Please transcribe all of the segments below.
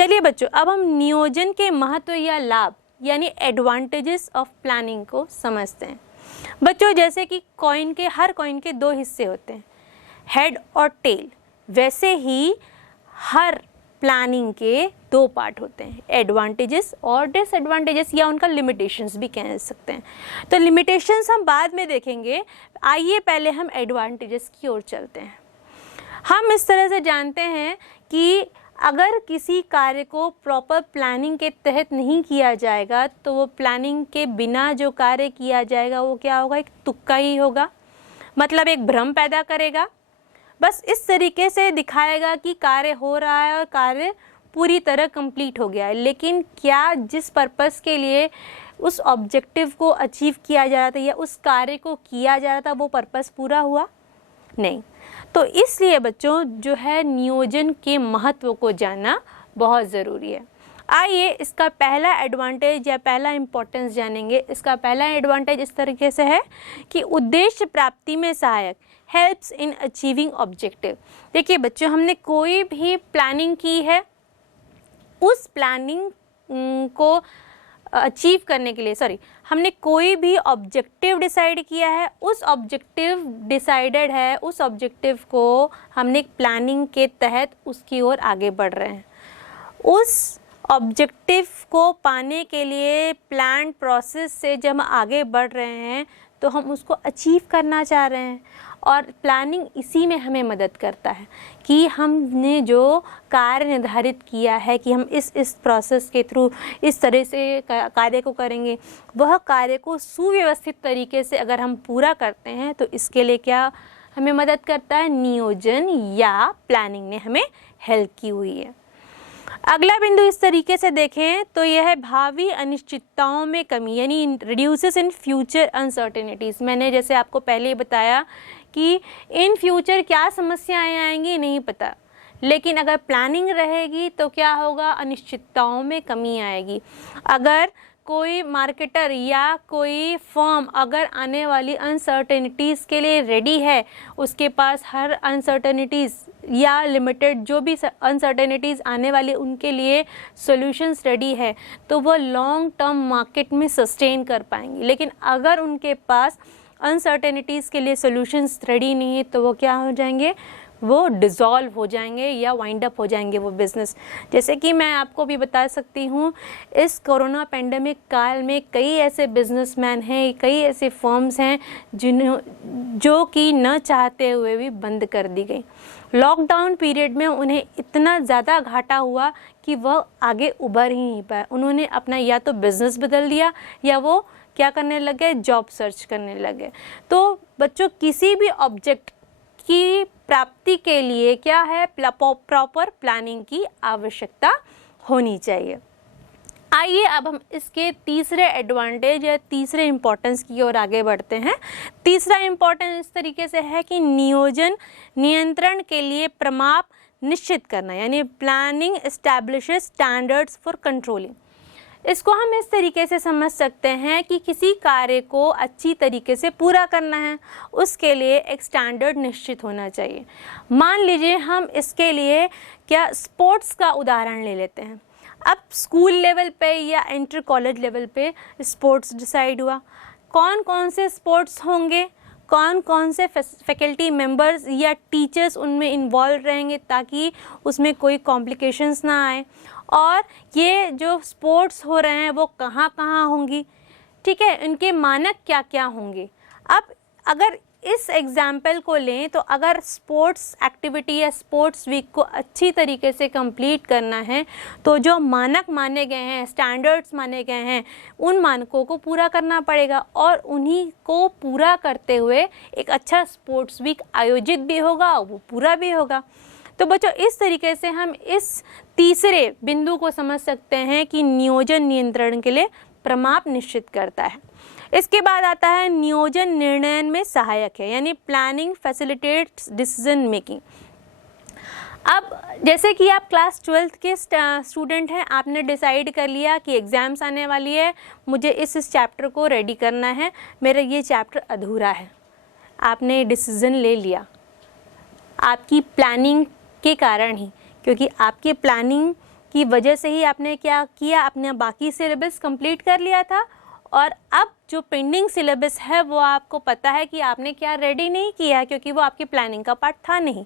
चलिए बच्चों, अब हम नियोजन के महत्व या लाभ यानी एडवांटेजेस ऑफ प्लानिंग को समझते हैं। बच्चों, जैसे कि हर कॉइन के दो हिस्से होते हैं, हेड और टेल, वैसे ही हर प्लानिंग के दो पार्ट होते हैं, एडवांटेजेस और डिसएडवांटेजेस, या उनका लिमिटेशंस भी कह सकते हैं। तो लिमिटेशंस हम बाद में देखेंगे, आइए पहले हम एडवांटेजेस की ओर चलते हैं। हम इस तरह से जानते हैं कि अगर किसी कार्य को प्रॉपर प्लानिंग के तहत नहीं किया जाएगा तो वो प्लानिंग के बिना जो कार्य किया जाएगा वो क्या होगा, एक तुक्का ही होगा, मतलब एक भ्रम पैदा करेगा। बस इस तरीके से दिखाएगा कि कार्य हो रहा है और कार्य पूरी तरह कंप्लीट हो गया है, लेकिन क्या जिस पर्पस के लिए उस ऑब्जेक्टिव को अचीव किया जा रहा था या उस कार्य को किया जा रहा था वो पर्पस पूरा हुआ? नहीं। तो इसलिए बच्चों जो है नियोजन के महत्व को जानना बहुत ज़रूरी है। आइए इसका पहला एडवांटेज या पहला इम्पोर्टेंस जानेंगे। इसका पहला एडवांटेज इस तरीके से है कि उद्देश्य प्राप्ति में सहायक, हेल्प्स इन अचीविंग ऑब्जेक्टिव। देखिए बच्चों, हमने कोई भी प्लानिंग की है, उस प्लानिंग को अचीव करने के लिए हमने कोई भी ऑब्जेक्टिव डिसाइड किया है, उस ऑब्जेक्टिव डिसाइडेड है, उस ऑब्जेक्टिव को हमने प्लानिंग के तहत उसकी ओर आगे बढ़ रहे हैं। उस ऑब्जेक्टिव को पाने के लिए प्लान प्रोसेस से जब हम आगे बढ़ रहे हैं तो हम उसको अचीव करना चाह रहे हैं, और प्लानिंग इसी में हमें मदद करता है कि हमने जो कार्य निर्धारित किया है कि हम इस प्रोसेस के थ्रू इस तरह से कार्य को करेंगे, वह कार्य को सुव्यवस्थित तरीके से अगर हम पूरा करते हैं तो इसके लिए क्या हमें मदद करता है, नियोजन या प्लानिंग ने हमें हेल्प की हुई है। अगला बिंदु इस तरीके से देखें तो यह है भावी अनिश्चितताओं में कमी, यानी रिड्यूसेस इन फ्यूचर अनसर्टेनिटीज़। मैंने जैसे आपको पहले ही बताया कि इन फ्यूचर क्या समस्याएं आएंगी नहीं पता, लेकिन अगर प्लानिंग रहेगी तो क्या होगा, अनिश्चितताओं में कमी आएगी। अगर कोई मार्केटर या कोई फर्म अगर आने वाली अनसर्टेनिटीज़ के लिए रेडी है, उसके पास हर अनसर्टेनिटीज़ या लिमिटेड जो भी अनसर्टेनिटीज़ आने वाली उनके लिए सॉल्यूशंस रेडी है, तो वो लॉन्ग टर्म मार्केट में सस्टेन कर पाएंगे। लेकिन अगर उनके पास अनसर्टेनिटीज़ के लिए सॉल्यूशंस रेडी नहीं है तो वो क्या हो जाएंगे, वो डिज़ोल्व हो जाएंगे या वाइंड अप हो जाएंगे वो बिज़नेस। जैसे कि मैं आपको भी बता सकती हूँ, इस कोरोना पेंडेमिक काल में कई ऐसे बिजनेसमैन हैं, कई ऐसे फर्म्स हैं जो कि न चाहते हुए भी बंद कर दी गई। लॉकडाउन पीरियड में उन्हें इतना ज़्यादा घाटा हुआ कि वह आगे उभर ही नहीं पाए। उन्होंने अपना या तो बिज़नेस बदल दिया या वो क्या करने लगे, जॉब सर्च करने लगे। तो बच्चों, किसी भी ऑब्जेक्ट की प्राप्ति के लिए क्या है, प्रॉपर प्लानिंग की आवश्यकता होनी चाहिए। आइए अब हम इसके तीसरे एडवांटेज या तीसरे इम्पोर्टेंस की ओर आगे बढ़ते हैं। तीसरा इम्पोर्टेंस इस तरीके से है कि नियोजन नियंत्रण के लिए प्रमाप निश्चित करना, यानी planning establishes standards for controlling. इसको हम इस तरीके से समझ सकते हैं कि किसी कार्य को अच्छी तरीके से पूरा करना है, उसके लिए एक स्टैंडर्ड निश्चित होना चाहिए। मान लीजिए हम इसके लिए क्या स्पोर्ट्स का उदाहरण ले लेते हैं। अब स्कूल लेवल पे या इंटर कॉलेज लेवल पे स्पोर्ट्स डिसाइड हुआ, कौन कौन से स्पोर्ट्स होंगे, कौन कौन से फैकल्टी मेंबर्स या टीचर्स उनमें इन्वॉल्व रहेंगे ताकि उसमें कोई कॉम्प्लिकेशंस ना आए, और ये जो स्पोर्ट्स हो रहे हैं वो कहाँ कहाँ होंगी, ठीक है, इनके मानक क्या क्या होंगे। अब अगर इस एग्जाम्पल को लें तो अगर स्पोर्ट्स एक्टिविटी या स्पोर्ट्स वीक को अच्छी तरीके से कंप्लीट करना है तो जो मानक माने गए हैं, स्टैंडर्ड्स माने गए हैं, उन मानकों को पूरा करना पड़ेगा, और उन्हीं को पूरा करते हुए एक अच्छा स्पोर्ट्स वीक आयोजित भी होगा, वो पूरा भी होगा। तो बच्चों, इस तरीके से हम इस तीसरे बिंदु को समझ सकते हैं कि नियोजन नियंत्रण के लिए प्रमाप निश्चित करता है। इसके बाद आता है नियोजन निर्णय में सहायक है, यानी प्लानिंग फैसिलिटेट्स डिसीजन मेकिंग। अब जैसे कि आप क्लास 12th के स्टूडेंट हैं, आपने डिसाइड कर लिया कि एग्ज़ाम्स आने वाली है, मुझे इस चैप्टर को रेडी करना है, मेरा ये चैप्टर अधूरा है। आपने डिसीज़न ले लिया आपकी प्लानिंग के कारण ही, क्योंकि आपके प्लानिंग की वजह से ही आपने क्या किया, अपना बाकी सिलेबस कंप्लीट कर लिया था, और अब जो पेंडिंग सिलेबस है वो आपको पता है कि आपने क्या रेडी नहीं किया है, क्योंकि वो आपकी प्लानिंग का पार्ट था नहीं।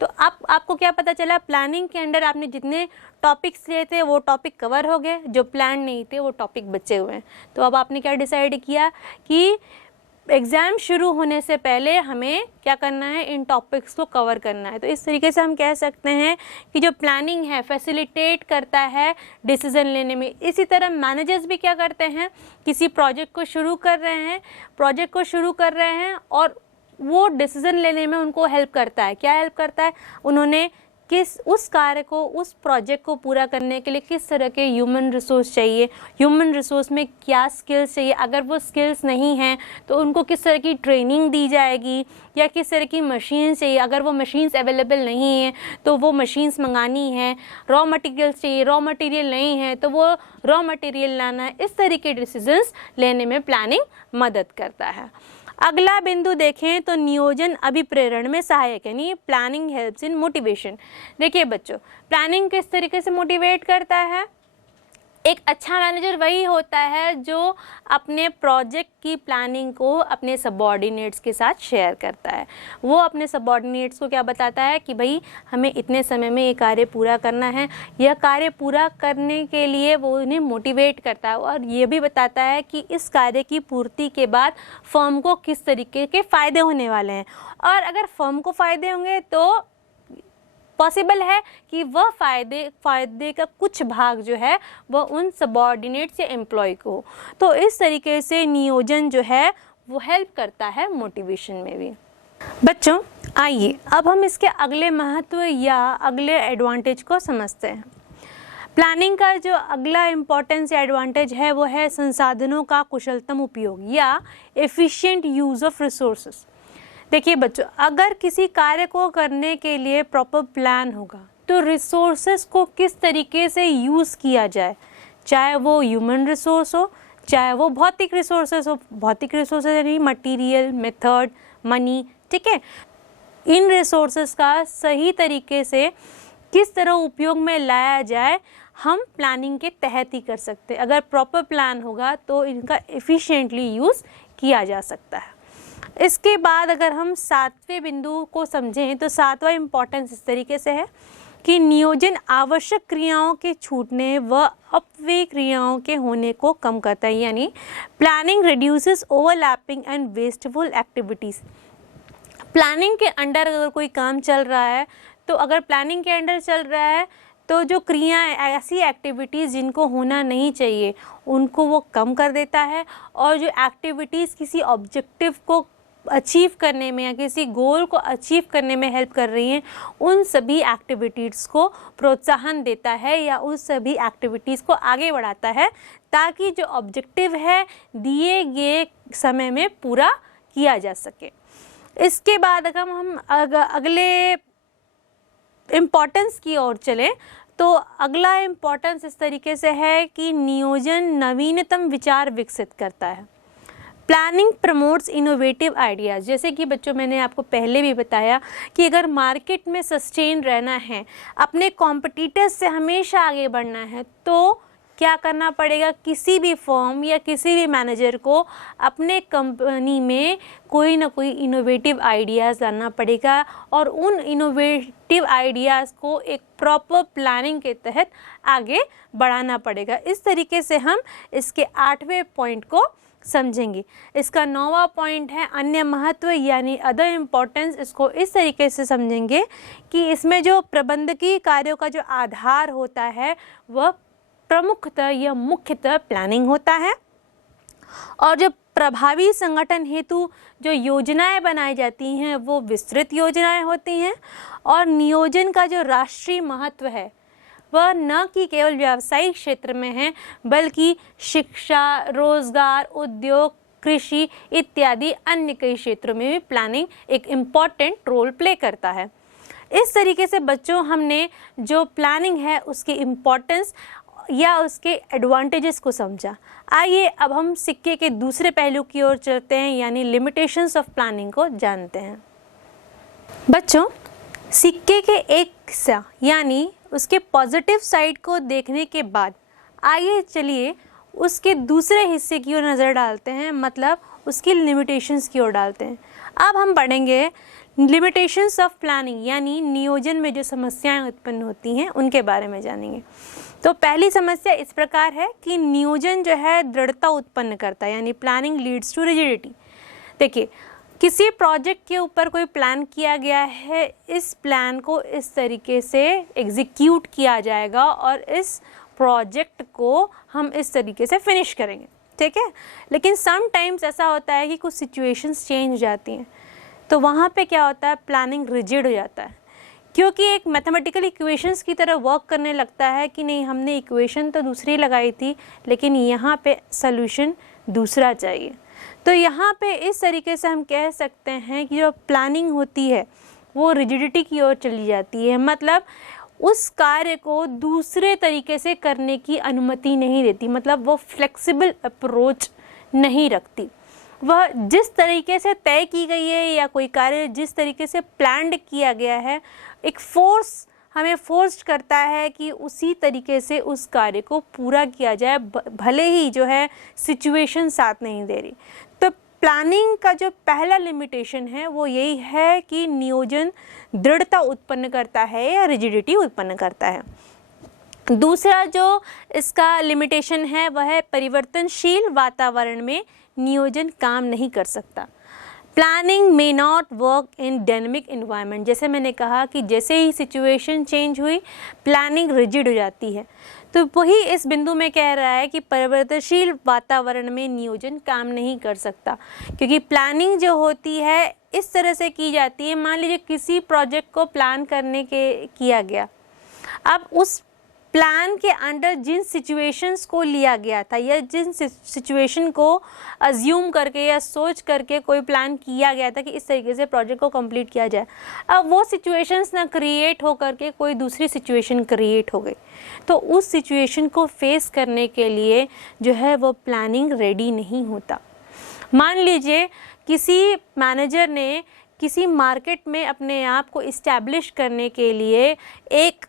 तो अब आपको क्या पता चला, प्लानिंग के अंडर आपने जितने टॉपिक्स लिए थे वो टॉपिक कवर हो गए, जो प्लान नहीं थे वो टॉपिक बचे हुए हैं। तो अब आपने क्या डिसाइड किया कि एग्ज़ाम शुरू होने से पहले हमें क्या करना है, इन टॉपिक्स को कवर करना है। तो इस तरीके से हम कह सकते हैं कि जो प्लानिंग है फैसिलिटेट करता है डिसीज़न लेने में। इसी तरह मैनेजर्स भी क्या करते हैं, किसी प्रोजेक्ट को शुरू कर रहे हैं और वो डिसीज़न लेने में उनको हेल्प करता है। क्या हेल्प करता है, उन्होंने किस उस कार्य को, उस प्रोजेक्ट को पूरा करने के लिए किस तरह के ह्यूमन रिसोर्स चाहिए, ह्यूमन रिसोर्स में क्या स्किल्स चाहिए, अगर वो स्किल्स नहीं हैं तो उनको किस तरह की ट्रेनिंग दी जाएगी, या किस तरह की मशीन्स चाहिए, अगर वो मशीन्स अवेलेबल नहीं हैं तो वो मशीन्स मंगानी है, रॉ मटेरियल्स चाहिए, रॉ मटेरियल नहीं है तो वो रॉ मटेरियल लाना है। इस तरीके के डिसीजंस लेने में प्लानिंग मदद करता है। अगला बिंदु देखें तो नियोजन अभिप्रेरण में सहायक है, यानी प्लानिंग हेल्प्स इन मोटिवेशन। देखिए बच्चों, प्लानिंग किस तरीके से मोटिवेट करता है। एक अच्छा मैनेजर वही होता है जो अपने प्रोजेक्ट की प्लानिंग को अपने सबऑर्डिनेट्स के साथ शेयर करता है। वो अपने सबऑर्डिनेट्स को क्या बताता है कि भाई हमें इतने समय में ये कार्य पूरा करना है। यह कार्य पूरा करने के लिए वो उन्हें मोटिवेट करता है और ये भी बताता है कि इस कार्य की पूर्ति के बाद फर्म को किस तरीके के फ़ायदे होने वाले हैं, और अगर फर्म को फ़ायदे होंगे तो पॉसिबल है कि वह फ़ायदे का कुछ भाग जो है वह उन सबऑर्डिनेट्स या एम्प्लॉय को। तो इस तरीके से नियोजन जो है वो हेल्प करता है मोटिवेशन में भी। बच्चों आइए अब हम इसके अगले महत्व या अगले एडवांटेज को समझते हैं। प्लानिंग का जो अगला इम्पोर्टेंस या एडवांटेज है वो है संसाधनों का कुशलतम उपयोग या एफिशिएंट यूज़ ऑफ रिसोर्सेज। देखिए बच्चों, अगर किसी कार्य को करने के लिए प्रॉपर प्लान होगा तो रिसोर्सेस को किस तरीके से यूज़ किया जाए, चाहे वो ह्यूमन रिसोर्स हो, चाहे वो भौतिक रिसोर्सेस हो। भौतिक रिसोर्सेस यानी मटेरियल, मेथड, मनी, ठीक है। इन रिसोर्सेस का सही तरीके से किस तरह उपयोग में लाया जाए हम प्लानिंग के तहत ही कर सकते हैं। अगर प्रॉपर प्लान होगा तो इनका एफिशिएंटली यूज़ किया जा सकता है। इसके बाद अगर हम 7वें बिंदु को समझें तो 7वां इम्पोर्टेंस इस तरीके से है कि नियोजन आवश्यक क्रियाओं के छूटने व अपव्यय क्रियाओं के होने को कम करता है, यानी planning reduces overlapping and wasteful activities. Planning के अंडर अगर कोई काम चल रहा है तो अगर प्लानिंग के अंडर चल रहा है तो जो क्रियाएं, ऐसी एक्टिविटीज़ जिनको होना नहीं चाहिए उनको वो कम कर देता है, और जो एक्टिविटीज़ किसी ऑब्जेक्टिव को अचीव करने में या किसी गोल को अचीव करने में हेल्प कर रही हैं उन सभी एक्टिविटीज़ को प्रोत्साहन देता है या उस सभी एक्टिविटीज़ को आगे बढ़ाता है ताकि जो ऑब्जेक्टिव है दिए गए समय में पूरा किया जा सके। इसके बाद अगर हम अगले इम्पोर्टेंस की ओर चलें तो अगला इम्पोर्टेंस इस तरीके से है कि नियोजन नवीनतम विचार विकसित करता है। Planning promotes innovative ideas. जैसे कि बच्चों मैंने आपको पहले भी बताया कि अगर मार्केट में सस्टेन रहना है, अपने कॉम्पिटिटर्स से हमेशा आगे बढ़ना है, तो क्या करना पड़ेगा, किसी भी फर्म या किसी भी मैनेजर को अपने कंपनी में कोई ना कोई इनोवेटिव आइडियाज़ लाना पड़ेगा और उन इनोवेटिव आइडियाज़ को एक प्रॉपर प्लानिंग के तहत आगे बढ़ाना पड़ेगा। इस तरीके से हम इसके 8वें पॉइंट को समझेंगे। इसका 9वां पॉइंट है अन्य महत्व यानी अदर इम्पोर्टेंस। इसको इस तरीके से समझेंगे कि इसमें जो प्रबंधकीय कार्यों का जो आधार होता है वह प्रमुखतः या मुख्यतः प्लानिंग होता है, और जो प्रभावी संगठन हेतु जो योजनाएं बनाई जाती हैं वो विस्तृत योजनाएं होती हैं, और नियोजन का जो राष्ट्रीय महत्व है वह न कि केवल व्यावसायिक क्षेत्र में है बल्कि शिक्षा, रोजगार, उद्योग, कृषि इत्यादि अन्य कई क्षेत्रों में भी प्लानिंग एक इम्पॉर्टेंट रोल प्ले करता है। इस तरीके से बच्चों हमने जो प्लानिंग है उसकी इम्पॉर्टेंस या उसके एडवांटेजेस को समझा। आइए अब हम सिक्के के दूसरे पहलू की ओर चलते हैं यानी लिमिटेशंस ऑफ प्लानिंग को जानते हैं। बच्चों सिक्के के एक हिस्सा यानी उसके पॉजिटिव साइड को देखने के बाद आइए चलिए उसके दूसरे हिस्से की ओर नज़र डालते हैं, मतलब उसकी लिमिटेशंस की ओर डालते हैं। अब हम पढ़ेंगे लिमिटेशंस ऑफ प्लानिंग, यानी नियोजन में जो समस्याएं उत्पन्न होती हैं उनके बारे में जानेंगे। तो पहली समस्या इस प्रकार है कि नियोजन जो है दृढ़ता उत्पन्न करता है, यानी प्लानिंग लीड्स टू रिजिडिटी। देखिए, किसी प्रोजेक्ट के ऊपर कोई प्लान किया गया है, इस प्लान को इस तरीके से एग्जीक्यूट किया जाएगा और इस प्रोजेक्ट को हम इस तरीके से फिनिश करेंगे, ठीक है। लेकिन सम टाइम्स ऐसा होता है कि कुछ सिचुएशंस चेंज हो जाती हैं, तो वहाँ पे क्या होता है, प्लानिंग रिजिड हो जाता है, क्योंकि एक मैथमेटिकल इक्वेशंस की तरह वर्क करने लगता है कि नहीं, हमने इक्वेशन तो दूसरी लगाई थी लेकिन यहाँ पे सॉल्यूशन दूसरा चाहिए। तो यहाँ पे इस तरीके से हम कह सकते हैं कि जो प्लानिंग होती है वो रिजिडिटी की ओर चली जाती है, मतलब उस कार्य को दूसरे तरीके से करने की अनुमति नहीं देती, मतलब वो फ्लेक्सिबल अप्रोच नहीं रखती। वह जिस तरीके से तय की गई है या कोई कार्य जिस तरीके से प्लान्ड किया गया है, एक फोर्स हमें फोर्स्ड करता है कि उसी तरीके से उस कार्य को पूरा किया जाए, भले ही जो है सिचुएशन साथ नहीं दे रही। तो प्लानिंग का जो पहला लिमिटेशन है वो यही है कि नियोजन दृढ़ता उत्पन्न करता है या रिजिडिटी उत्पन्न करता है। दूसरा जो इसका लिमिटेशन है वह है परिवर्तनशील वातावरण में नियोजन काम नहीं कर सकता। Planning may not work in dynamic environment. जैसे मैंने कहा कि जैसे ही सिचुएशन चेंज हुई प्लानिंग रिजिड हो जाती है, तो वही इस बिंदु में कह रहा है कि परिवर्तनशील वातावरण में नियोजन काम नहीं कर सकता, क्योंकि प्लानिंग जो होती है इस तरह से की जाती है। मान लीजिए किसी प्रोजेक्ट को प्लान करने के किया गया, अब उस प्लान के अंडर जिन सिचुएशंस को लिया गया था या जिन सिचुएशन को अज्यूम करके या सोच करके कोई प्लान किया गया था कि इस तरीके से प्रोजेक्ट को कंप्लीट किया जाए, अब वो सिचुएशंस ना क्रिएट हो करके कोई दूसरी सिचुएशन क्रिएट हो गई, तो उस सिचुएशन को फेस करने के लिए जो है वो प्लानिंग रेडी नहीं होता। मान लीजिए किसी मैनेजर ने किसी मार्केट में अपने आप को इस्टेब्लिश करने के लिए एक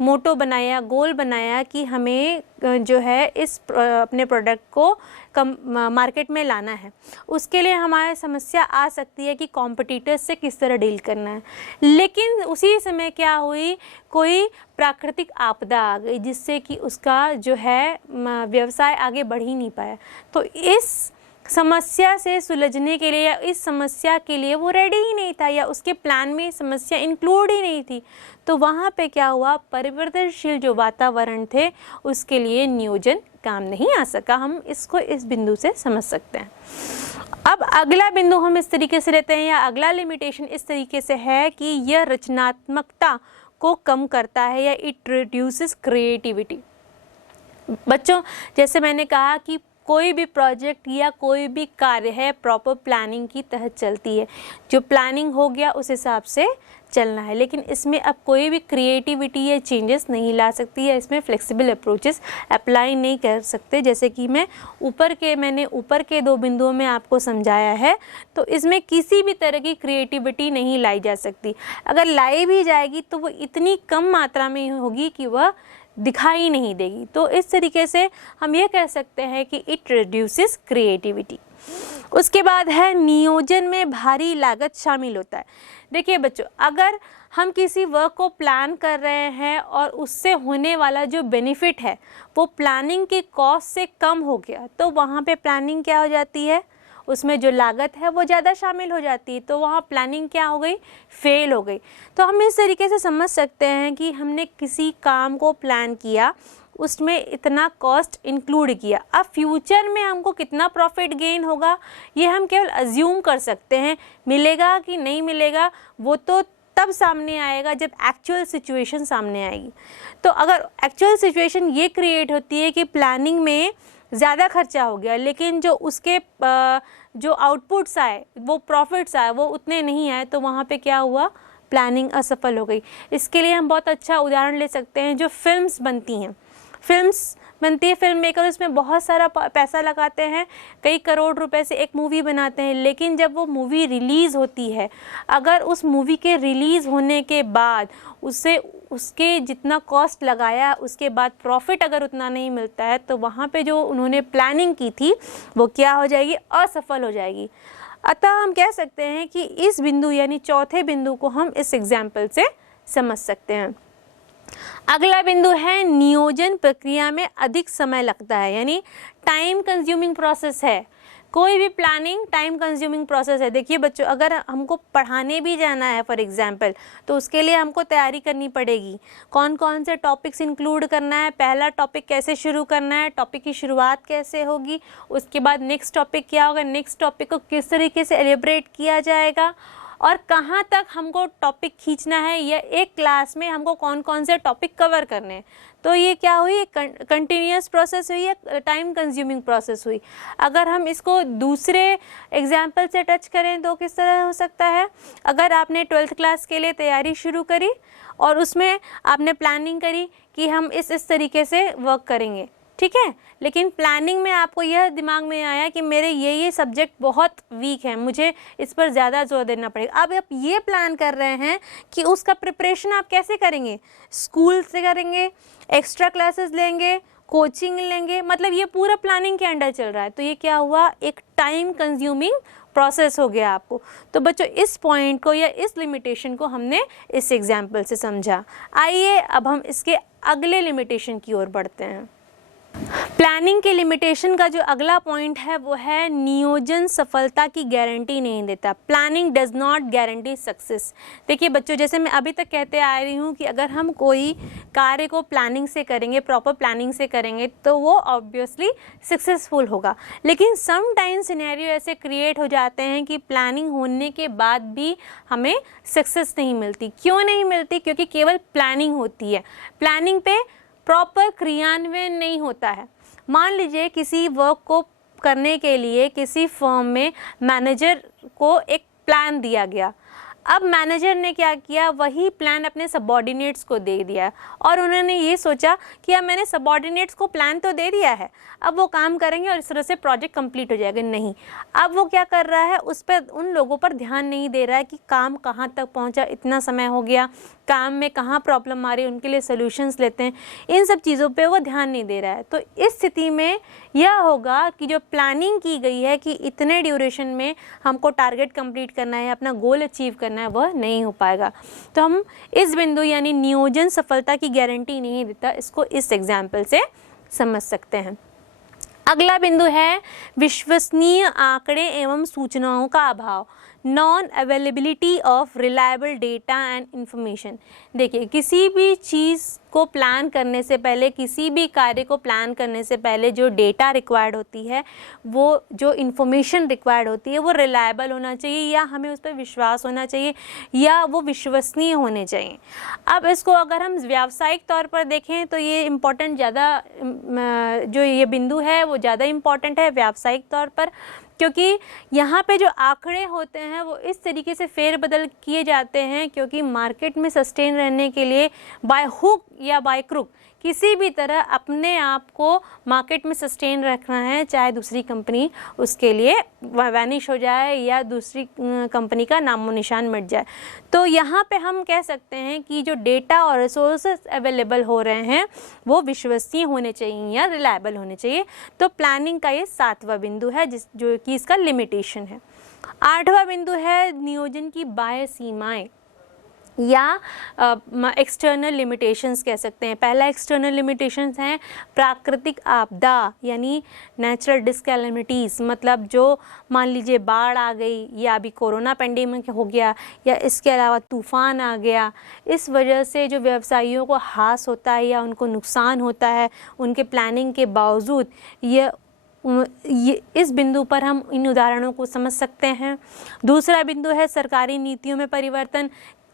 मोटो बनाया, गोल बनाया कि हमें जो है इस अपने प्रोडक्ट को मार्केट में लाना है। उसके लिए हमारी समस्या आ सकती है कि कॉम्पिटिटर्स से किस तरह डील करना है, लेकिन उसी समय क्या हुई, कोई प्राकृतिक आपदा आ गई जिससे कि उसका जो है व्यवसाय आगे बढ़ ही नहीं पाया। तो इस समस्या से सुलझने के लिए या इस समस्या के लिए वो रेडी ही नहीं था या उसके प्लान में समस्या इंक्लूड ही नहीं थी, तो वहाँ पे क्या हुआ, परिवर्तनशील जो वातावरण थे उसके लिए नियोजन काम नहीं आ सका। हम इसको इस बिंदु से समझ सकते हैं। अब अगला बिंदु हम इस तरीके से लेते हैं या अगला लिमिटेशन इस तरीके से है कि यह रचनात्मकता को कम करता है या इट रिड्यूसेस क्रिएटिविटी। बच्चों, जैसे मैंने कहा कि कोई भी प्रोजेक्ट या कोई भी कार्य है प्रॉपर प्लानिंग की तहत चलती है, जो प्लानिंग हो गया उस हिसाब से चलना है, लेकिन इसमें अब कोई भी क्रिएटिविटी या चेंजेस नहीं ला सकती है, इसमें फ्लेक्सिबल अप्रोचेस अप्लाई नहीं कर सकते। जैसे कि मैंने ऊपर के दो बिंदुओं में आपको समझाया है, तो इसमें किसी भी तरह की क्रिएटिविटी नहीं लाई जा सकती। अगर लाई भी जाएगी तो वो इतनी कम मात्रा में होगी कि वह दिखाई नहीं देगी। तो इस तरीके से हम ये कह सकते हैं कि इट रिड्यूसेस क्रिएटिविटी। उसके बाद है नियोजन में भारी लागत शामिल होता है। देखिए बच्चों, अगर हम किसी वर्क को प्लान कर रहे हैं और उससे होने वाला जो बेनिफिट है वो प्लानिंग की कॉस्ट से कम हो गया, तो वहाँ पे प्लानिंग क्या हो जाती है, उसमें जो लागत है वो ज़्यादा शामिल हो जाती है, तो वहाँ प्लानिंग क्या हो गई, फेल हो गई। तो हम इस तरीके से समझ सकते हैं कि हमने किसी काम को प्लान किया, उसमें इतना कॉस्ट इंक्लूड किया, अब फ्यूचर में हमको कितना प्रॉफिट गेन होगा ये हम केवल अज्यूम कर सकते हैं। मिलेगा कि नहीं मिलेगा वो तो तब सामने आएगा जब एक्चुअल सिचुएशन सामने आएगी। तो अगर एक्चुअल सिचुएशन ये क्रिएट होती है कि प्लानिंग में ज़्यादा खर्चा हो गया लेकिन जो उसके जो आउटपुट्स आए, वो प्रॉफिट्स आए, वो उतने नहीं आए, तो वहाँ पे क्या हुआ, प्लानिंग असफल हो गई। इसके लिए हम बहुत अच्छा उदाहरण ले सकते हैं, जो फिल्म्स बनती हैं, फिल्म्स बनती है, फिल्म मेकर उसमें बहुत सारा पैसा लगाते हैं, कई करोड़ रुपए से एक मूवी बनाते हैं, लेकिन जब वो मूवी रिलीज़ होती है, अगर उस मूवी के रिलीज़ होने के बाद उससे उसके जितना कॉस्ट लगाया उसके बाद प्रॉफिट अगर उतना नहीं मिलता है, तो वहाँ पे जो उन्होंने प्लानिंग की थी वो क्या हो जाएगी, असफल हो जाएगी। अतः हम कह सकते हैं कि इस बिंदु यानी चौथे बिंदु को हम इस एग्जाम्पल से समझ सकते हैं। अगला बिंदु है नियोजन प्रक्रिया में अधिक समय लगता है, यानी टाइम कंज्यूमिंग प्रोसेस है। कोई भी प्लानिंग टाइम कंज्यूमिंग प्रोसेस है। देखिए बच्चों, अगर हमको पढ़ाने भी जाना है फॉर एग्जांपल, तो उसके लिए हमको तैयारी करनी पड़ेगी। कौन कौन से टॉपिक्स इंक्लूड करना है, पहला टॉपिक कैसे शुरू करना है, टॉपिक की शुरुआत कैसे होगी, उसके बाद नेक्स्ट टॉपिक क्या होगा, नेक्स्ट टॉपिक को किस तरीके से एलिब्रेट किया जाएगा, और कहाँ तक हमको टॉपिक खींचना है, या एक क्लास में हमको कौन कौन से टॉपिक कवर करने हैं। तो ये क्या हुई, कंटिन्यूस प्रोसेस हुई या टाइम कंज्यूमिंग प्रोसेस हुई। अगर हम इसको दूसरे एग्जाम्पल से टच करें तो किस तरह हो सकता है, अगर आपने 12th क्लास के लिए तैयारी शुरू करी और उसमें आपने प्लानिंग करी कि हम इस तरीके से वर्क करेंगे, ठीक है, लेकिन प्लानिंग में आपको यह दिमाग में आया कि मेरे ये सब्जेक्ट बहुत वीक है, मुझे इस पर ज़्यादा जोर देना पड़ेगा। अब आप ये प्लान कर रहे हैं कि उसका प्रिपरेशन आप कैसे करेंगे, स्कूल से करेंगे, एक्स्ट्रा क्लासेस लेंगे, कोचिंग लेंगे, मतलब ये पूरा प्लानिंग के अंडर चल रहा है। तो ये क्या हुआ, एक टाइम कंज्यूमिंग प्रोसेस हो गया आपको। तो बच्चों इस पॉइंट को या इस लिमिटेशन को हमने इस एग्जाम्पल से समझा। आइए अब हम इसके अगले लिमिटेशन की ओर बढ़ते हैं। प्लानिंग के लिमिटेशन का जो अगला पॉइंट है वो है नियोजन सफलता की गारंटी नहीं देता। Planning does not guarantee success. देखिए बच्चों, जैसे मैं अभी तक कहते आ रही हूँ कि अगर हम कोई कार्य को प्लानिंग से करेंगे, प्रॉपर प्लानिंग से करेंगे, तो वो ऑब्वियसली सक्सेसफुल होगा। लेकिन सम टाइम सिनेरियो ऐसे क्रिएट हो जाते हैं कि प्लानिंग होने के बाद भी हमें सक्सेस नहीं मिलती। क्यों नहीं मिलती? क्योंकि केवल प्लानिंग होती है, प्लानिंग पे प्रॉपर क्रियान्वयन नहीं होता है। मान लीजिए किसी वर्क को करने के लिए किसी फर्म में मैनेजर को एक प्लान दिया गया। अब मैनेजर ने क्या किया, वही प्लान अपने सबऑर्डिनेट्स को दे दिया और उन्होंने ये सोचा कि अब मैंने सबऑर्डिनेट्स को प्लान तो दे दिया है, अब वो काम करेंगे और इस तरह से प्रोजेक्ट कंप्लीट हो जाएगा। नहीं, अब वो क्या कर रहा है, उस पर उन लोगों पर ध्यान नहीं दे रहा है कि काम कहाँ तक पहुँचा, इतना समय हो गया, काम में कहाँ प्रॉब्लम आ रही है, उनके लिए सोल्यूशंस लेते हैं, इन सब चीज़ों पे वो ध्यान नहीं दे रहा है। तो इस स्थिति में यह होगा कि जो प्लानिंग की गई है कि इतने ड्यूरेशन में हमको टारगेट कंप्लीट करना है, अपना गोल अचीव करना है, वह नहीं हो पाएगा। तो हम इस बिंदु यानी नियोजन सफलता की गारंटी नहीं देता, इसको इस एग्जाम्पल से समझ सकते हैं। अगला बिंदु है विश्वसनीय आंकड़े एवं सूचनाओं का अभाव, non availability of reliable data and information. देखिए, किसी भी चीज़ को प्लान करने से पहले, किसी भी कार्य को प्लान करने से पहले जो डेटा रिक्वायर्ड होती है, वो जो इन्फॉर्मेशन रिक्वायर्ड होती है, वो रिलायबल होना चाहिए, या हमें उस पर विश्वास होना चाहिए, या वो विश्वसनीय होने चाहिए। अब इसको अगर हम व्यावसायिक तौर पर देखें तो ये इम्पोर्टेंट ज़्यादा, जो ये बिंदु है वो ज़्यादा इम्पॉर्टेंट है व्यावसायिक तौर पर, क्योंकि यहाँ पे जो आंकड़े होते हैं वो इस तरीके से फेरबदल किए जाते हैं, क्योंकि मार्केट में सस्टेन रहने के लिए बाय हुक या बाय क्रुक किसी भी तरह अपने आप को मार्केट में सस्टेन रखना है, चाहे दूसरी कंपनी उसके लिए वैनिश हो जाए या दूसरी कंपनी का नामो निशान मिट जाए। तो यहाँ पे हम कह सकते हैं कि जो डेटा और रिसोर्सेज अवेलेबल हो रहे हैं वो विश्वसनीय होने चाहिए या रिलायबल होने चाहिए। तो प्लानिंग का ये 7वां बिंदु है जो कि इसका लिमिटेशन है। 8वां बिंदु है नियोजन की बाह्य सीमाएं या एक्सटर्नल लिमिटेशंस कह सकते हैं। पहला एक्सटर्नल लिमिटेशंस हैं प्राकृतिक आपदा यानी नेचुरल डिसकैलेमिटीज़, मतलब जो मान लीजिए बाढ़ आ गई, या अभी कोरोना पेंडेमिक हो गया, या इसके अलावा तूफ़ान आ गया। इस वजह से जो व्यवसायियों को हास होता है या उनको नुकसान होता है उनके प्लानिंग के बावजूद, ये इस बिंदु पर हम इन उदाहरणों को समझ सकते हैं। दूसरा बिंदु है सरकारी नीतियों में परिवर्तन।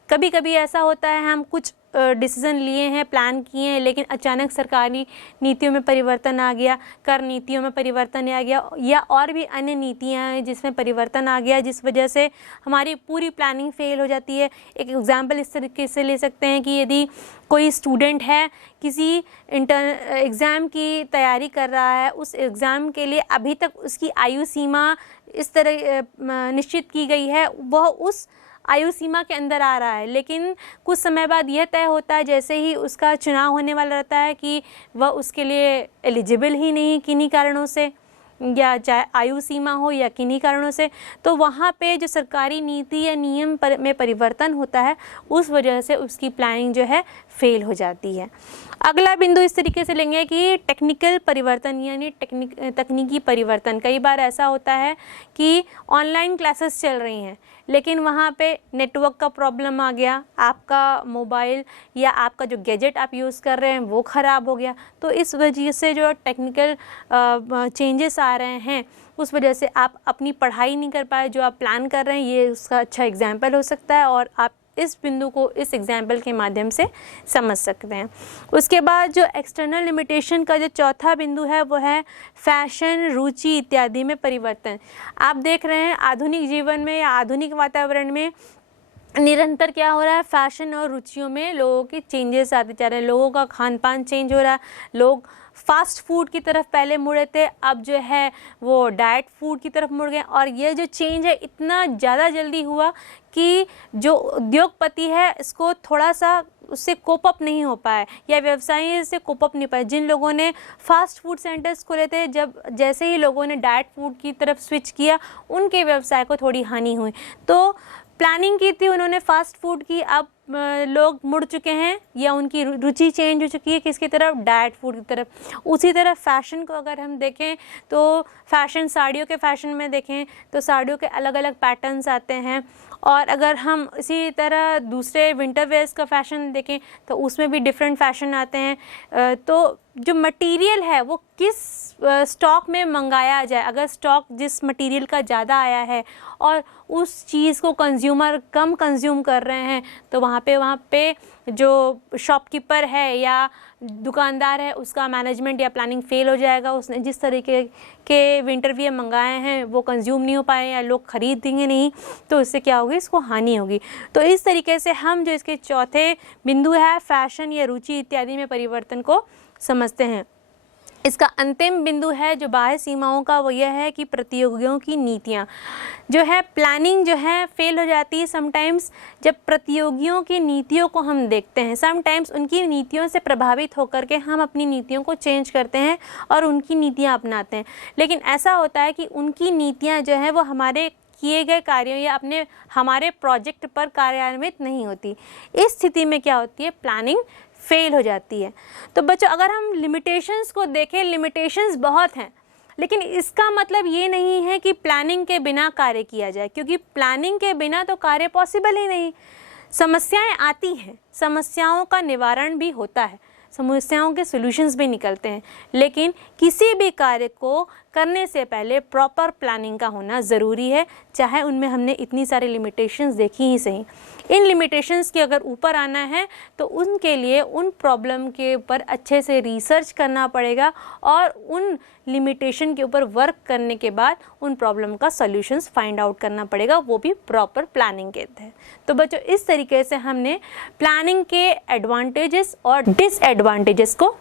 कभी कभी ऐसा होता है हम कुछ डिसीज़न लिए हैं, प्लान किए हैं, लेकिन अचानक सरकारी नीतियों में परिवर्तन आ गया, कर नीतियों में परिवर्तन आ गया, या और भी अन्य नीतियाँ हैं जिसमें परिवर्तन आ गया, जिस वजह से हमारी पूरी प्लानिंग फेल हो जाती है। एक एग्जांपल इस तरीके से ले सकते हैं कि यदि कोई स्टूडेंट है, किसी एग्ज़ाम की तैयारी कर रहा है, उस एग्ज़ाम के लिए अभी तक उसकी आयु सीमा इस तरह निश्चित की गई है, वह उस आयु सीमा के अंदर आ रहा है, लेकिन कुछ समय बाद यह तय होता है जैसे ही उसका चुनाव होने वाला रहता है कि वह उसके लिए एलिजिबल ही नहीं किन्हीं कारणों से, या चाहे आयु सीमा हो या किन्हीं कारणों से, तो वहाँ पे जो सरकारी नीति या नियम में परिवर्तन होता है, उस वजह से उसकी प्लानिंग जो है फेल हो जाती है। अगला बिंदु इस तरीके से लेंगे कि टेक्निकल परिवर्तन यानी तकनीकी परिवर्तन। कई बार ऐसा होता है कि ऑनलाइन क्लासेस चल रही हैं, लेकिन वहाँ पे नेटवर्क का प्रॉब्लम आ गया, आपका मोबाइल या आपका जो गैजेट आप यूज़ कर रहे हैं वो ख़राब हो गया, तो इस वजह से जो टेक्निकल चेंजेस आ रहे हैं, उस वजह से आप अपनी पढ़ाई नहीं कर पाए जो आप प्लान कर रहे हैं। ये उसका अच्छा एग्जाम्पल हो सकता है और आप इस बिंदु को इस एग्जाम्पल के माध्यम से समझ सकते हैं। उसके बाद जो एक्सटर्नल लिमिटेशन का जो चौथा बिंदु है वो है फैशन, रुचि इत्यादि में परिवर्तन। आप देख रहे हैं आधुनिक जीवन में या आधुनिक वातावरण में निरंतर क्या हो रहा है, फैशन और रुचियों में लोगों के चेंजेस आते जा रहे हैं, लोगों का खान पान चेंज हो रहा है, लोग फास्ट फूड की तरफ पहले मुड़े थे, अब जो है वो डाइट फूड की तरफ मुड़ गए, और ये जो चेंज है इतना ज़्यादा जल्दी हुआ कि जो उद्योगपति है इसको थोड़ा सा उससे कोप अप नहीं हो पाए, या व्यवसायी इससे कोप अप नहीं पाए। जिन लोगों ने फास्ट फूड सेंटर्स खोले थे, जब जैसे ही लोगों ने डाइट फूड की तरफ स्विच किया, उनके व्यवसाय को थोड़ी हानि हुई। तो प्लानिंग की थी उन्होंने फास्ट फूड की, अब लोग मुड़ चुके हैं या उनकी रुचि चेंज हो चुकी है किसकी तरफ, डाइट फूड की तरफ। उसी तरह फैशन को अगर हम देखें तो फैशन, साड़ियों के फैशन में देखें तो साड़ियों के अलग अलग पैटर्न्स आते हैं, और अगर हम इसी तरह दूसरे विंटर वेयर्स का फैशन देखें तो उसमें भी डिफरेंट फैशन आते हैं। तो जो मटेरियल है वो किस स्टॉक में मंगाया जाए, अगर स्टॉक जिस मटेरियल का ज़्यादा आया है और उस चीज़ को कंज्यूमर कम कंज्यूम कर रहे हैं, तो वहाँ पे जो शॉपकीपर है या दुकानदार है उसका मैनेजमेंट या प्लानिंग फेल हो जाएगा। उसने जिस तरीके के विंटर वियर मंगाए हैं वो कंज्यूम नहीं हो पाए या लोग खरीदेंगे नहीं, तो इससे क्या होगी, इसको हानि होगी। तो इस तरीके से हम जो इसके चौथे बिंदु है फैशन या रुचि इत्यादि में परिवर्तन को समझते हैं। इसका अंतिम बिंदु है जो बाह्य सीमाओं का, वो यह है कि प्रतियोगियों की नीतियाँ जो है, प्लानिंग जो है फेल हो जाती है समटाइम्स जब प्रतियोगियों की नीतियों को हम देखते हैं। समटाइम्स उनकी नीतियों से प्रभावित होकर के हम अपनी नीतियों को चेंज करते हैं और उनकी नीतियाँ अपनाते हैं, लेकिन ऐसा होता है कि उनकी नीतियाँ जो है वो हमारे किए गए कार्यों या हमारे प्रोजेक्ट पर कार्यान्वित नहीं होती। इस स्थिति में क्या होती है, प्लानिंग फेल हो जाती है। तो बच्चों अगर हम लिमिटेशंस को देखें, लिमिटेशंस बहुत हैं, लेकिन इसका मतलब ये नहीं है कि प्लानिंग के बिना कार्य किया जाए, क्योंकि प्लानिंग के बिना तो कार्य पॉसिबल ही नहीं। समस्याएं आती हैं, समस्याओं का निवारण भी होता है, समस्याओं के सॉल्यूशंस भी निकलते हैं, लेकिन किसी भी कार्य को करने से पहले प्रॉपर प्लानिंग का होना ज़रूरी है, चाहे उनमें हमने इतनी सारी लिमिटेशंस देखी ही सही। इन लिमिटेशंस के अगर ऊपर आना है तो उनके लिए उन प्रॉब्लम के ऊपर अच्छे से रिसर्च करना पड़ेगा और उन लिमिटेशन के ऊपर वर्क करने के बाद उन प्रॉब्लम का सॉल्यूशंस फाइंड आउट करना पड़ेगा, वो भी प्रॉपर प्लानिंग के तहत। तो बच्चों इस तरीके से हमने प्लानिंग के एडवांटेजेस और डिसएडवांटेजेस को